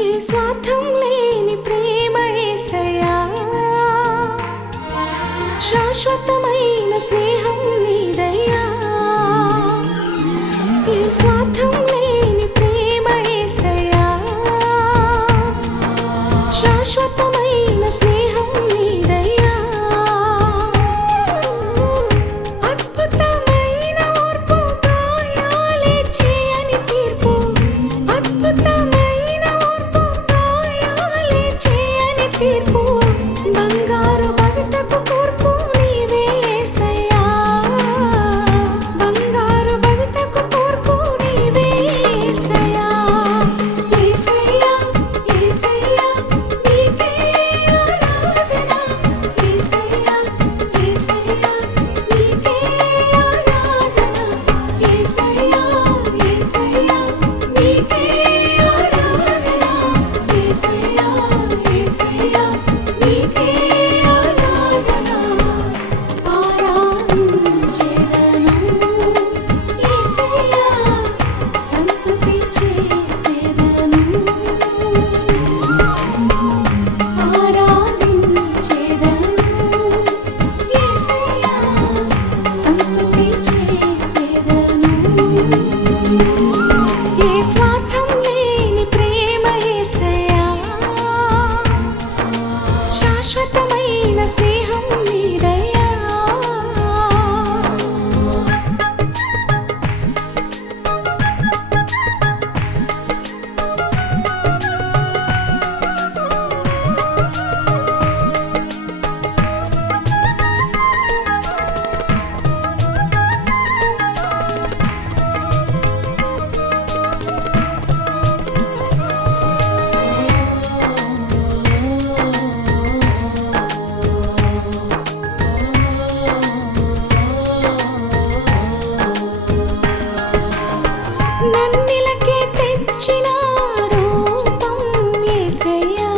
ఈ స్వార్థం లేని ప్రేమ యేసయ్యా, శాశ్వతమైన స్నేహం నీదయ్యా. ఈ స్వార్థం లేని ప్రేమ యేసయ్యా, శాశ్వతమైన స్నేహం నీదయ్యా. అద్భుతమైన ఓర్పు, గాయాలే చేయని తీర్పు. అద్భుతమైన ఓర్పు, గాయాలే చేయని తీర్పు. బంగారు భవితకు కూర్పు నీవే యేసయ్యా, బంగారు భవితకు కూర్పు నీవే యేసయ్యా. యేసయ్యా యేసయ్యా నీకే ఆరాధన. యేసయ్యా యేసయ్యా నీకే ఆరాధన. యేసయ్యా యేసయ్యా నీకే ఆరాధన. యేసయ్యా యేసయ్యా నీకే ఆరాధన. ఆరాధించెదను యేసయ్యా, సంస్తుతి చేసెదను. ఆరాధించెదను యేసయ్యా, సంస్తుతి చేసెదను. ఏ స్వార్థం లేని ప్రేమ యేసయ్యా, శాశ్వతమైన స్నేహం నీదయ్యా. నన్నిలకే తెచ్చిన రూపం యేసయ్యా,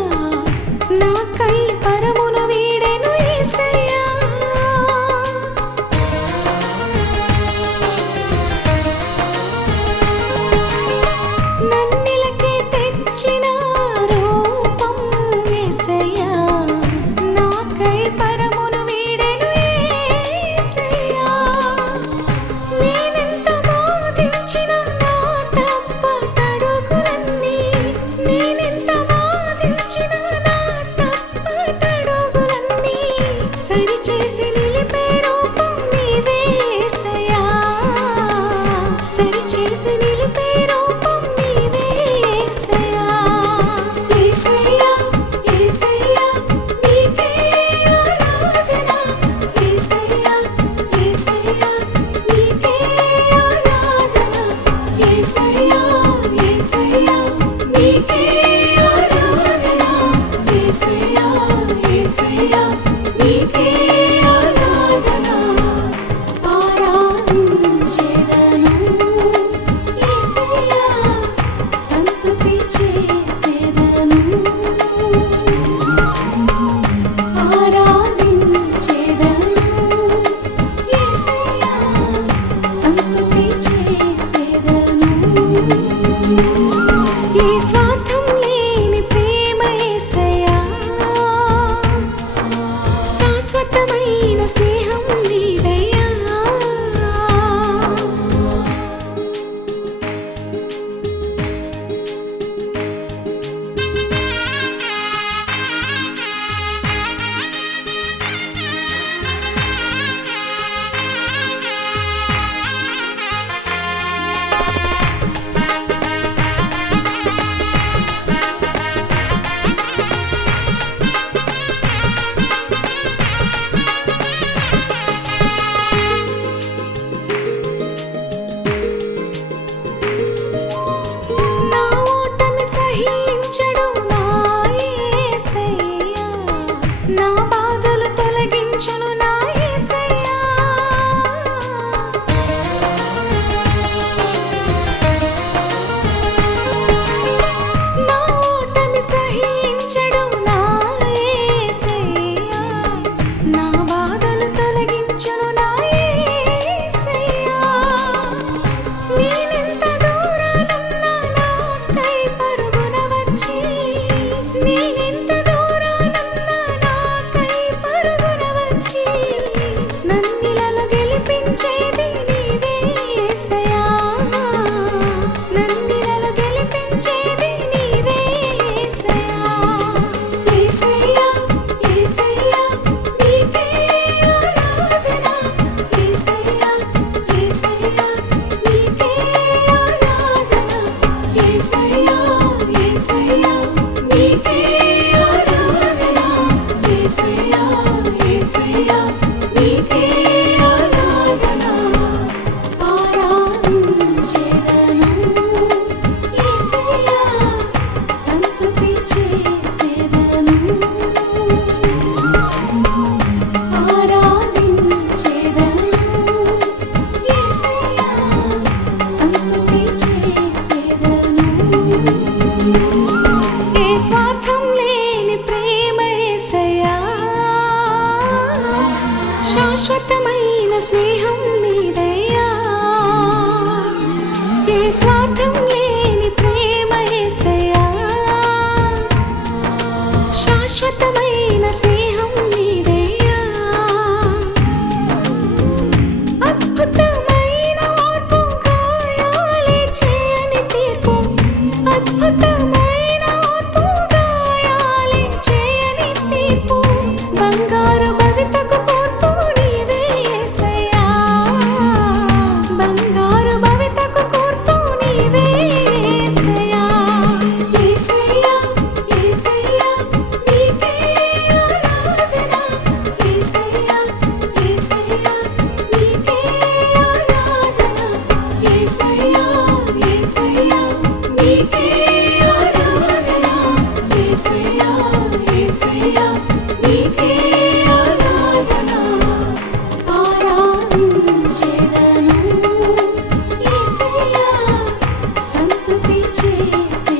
నాకై పరమును వీడెను యేసయ్యా. నన్నిలకే తెచ్చిన రూపం యేసయ్యా, నాకై పరమును వీడెను యేసయ్యా. నేనెంత బాధించినా నా తప్పటడుగులన్నీ, నేనెంత బాధించినా నా తప్పటడుగులన్నీ సరిచేసి నిలిపే రూపం నీవే యేసయ్యా, సరిచేసి నిలిపే రూపం నీవే యేసయ్యా. యేసయ్యా యేసయ్యా నీకే ఆరాధన. యేసయ్యా యేసయ్యా నీకే ఆరాధన. యేసయ్యా యేసయ్యా నీకే ఆరాధన. యేసయ్యా యేసయ్యా నీకే ఆరాధన. ఆరాధించెదను యేసయ్యా, అద్భుతమైన ఓర్పు గాయాలే చేయని తీర్పు బంగారు భవితకు కూర్పు నీవే యేసయ్యా బంగారు భవితకు కూర్పు నీవే యేసయ్యా యేసయ్యా యేసయ్యా నీకే ఆరాధన యేసయ్యా యేసయ్యా నీకే ఆరాధన యేసయ్యా యేసయ్యా నీకే ఆరాధన యేసయ్యా యేసయ్యా నీకే ఆరాధన ఆరాధించెదను యేసయ్యా సంస్తుతి చేసే